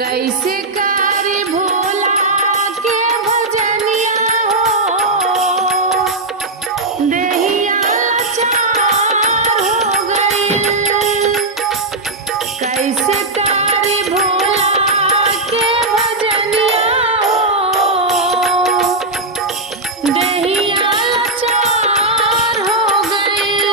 कैसे करी भोला के भजनिया हो, देहिया लाचार हो गइल। कैसे करी भोला के भजनिया हो, देहिया लाचार हो गइल।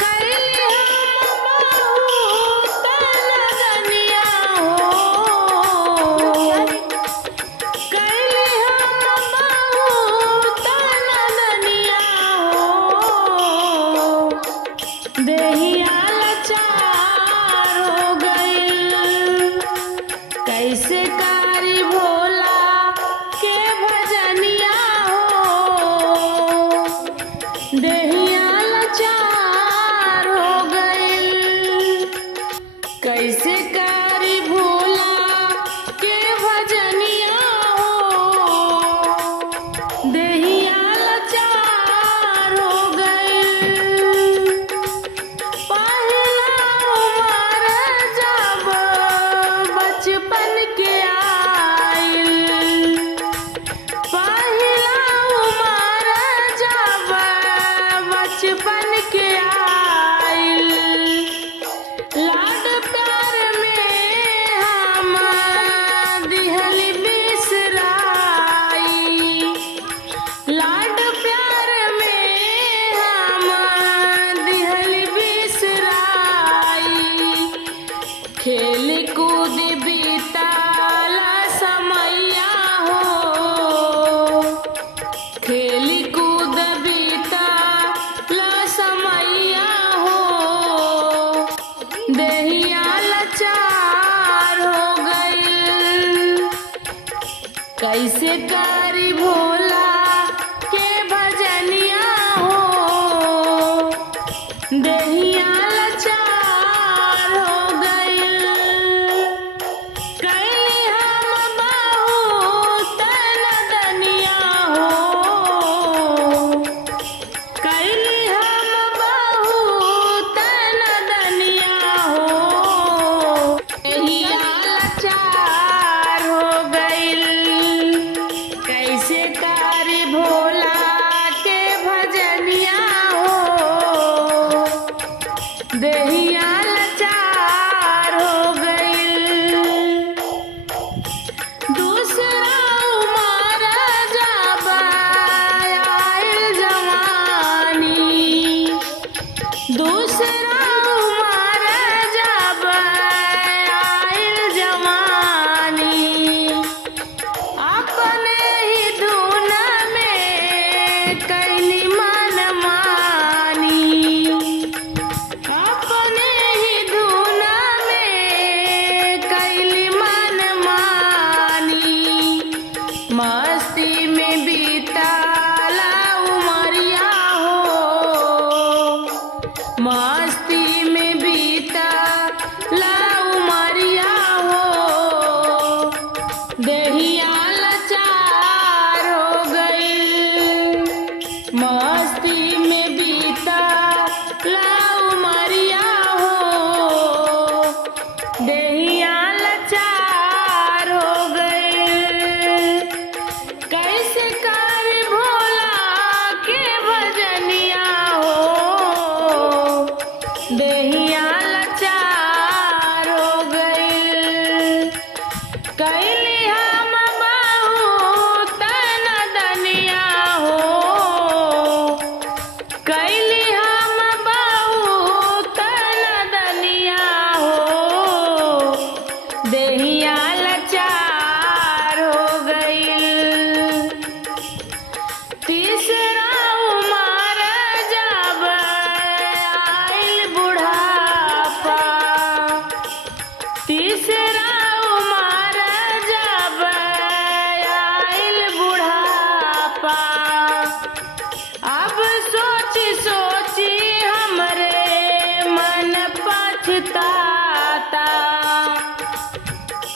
कैली हम बहुत लगनिया हो, कैली हम बहुत लगनिया हो, देहिया लाचार हो गइल। कैसे करी भोला के भजनिया हो, देहिया लाचार हो गइल। कैसे करी भोला के भजनिया हो, देहिया लाचार हो गइल। पहिला उमर जब बचपन के आइल, पहिला उमर जब बचपन के आइल। लाड प्यार में हम दिहल बिसराई, लाड प्यार में हम दिहल बिसराई। खेल कूद बीताल समैया हो, खेल कूद बीताल समैया हो, देहिया लाचार हो गइल। कैसे करी भोला के भजनिया हो, देहिया लाचार हो गइल। कैली हम बहुत लगनिया हो, कैली हम बहुत लगनिया हो, देहिया लाचार हो गइल। कैसे करी भोला के भजनिया हो, देहिया लाचार हो गइल। दूसरा उमर जब आइल जवानी, दूसरा उमर जब आइल जवानी। अपने ही धुन में कैली मनमानी, अपने ही धुन में कैली मनमानी। मस्ती में बीताल उमरिया हो, मस्ती में बीताल उमरिया हो, देहिया लाचार हो गइल। मस्ती में बीताल उमरिया हो, देहिया लाचार हो गइल। कैसे करी भोला के भजनिया हो, देहिया लाचार हो गइल। कैली हम बहुत लगनिया हो, कैली हम बहुत लगनिया हो, देहिया लाचार हो गइल। तीसरा उमर जब आइल बुढ़ापा, तीसरा उमर जब आइल बुढ़ापा। अब सोची सोची हमरे मन पछताता,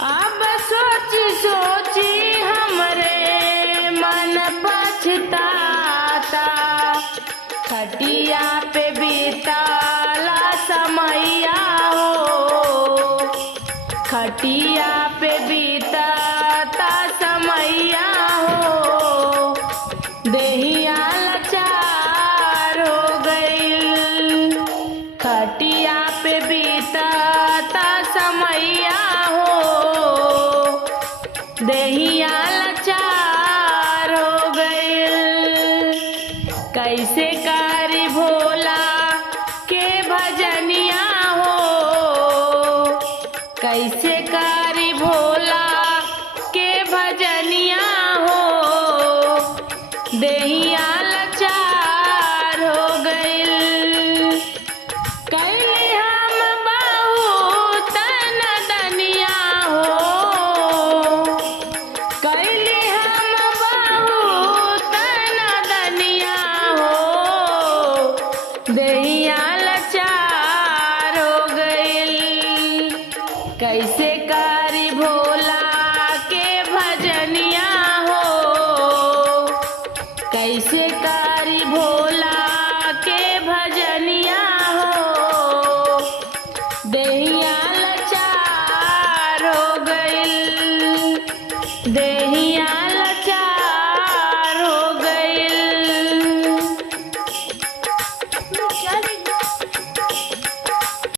अब सोची सोची हमरे मन पछताता। खटिया पे बीताला समैया हो, खटिया पे बीतता समैया हो देहिया लाचार हो गइल। खटिया पे बीतता समैया हो देहिया लाचार हो गइल। कैसे करी भोला के भजनिया हो कैसे करी भोला के भजनिया हो देहिया लाचार हो गइल। कैली हम बहुत नदनिया हो कैली हम बहुत नदनिया हो देहिया लाचार हो गइल। कैसे करी भोला के भजनिया हो कैसे करी भोला के भजनिया हो देहिया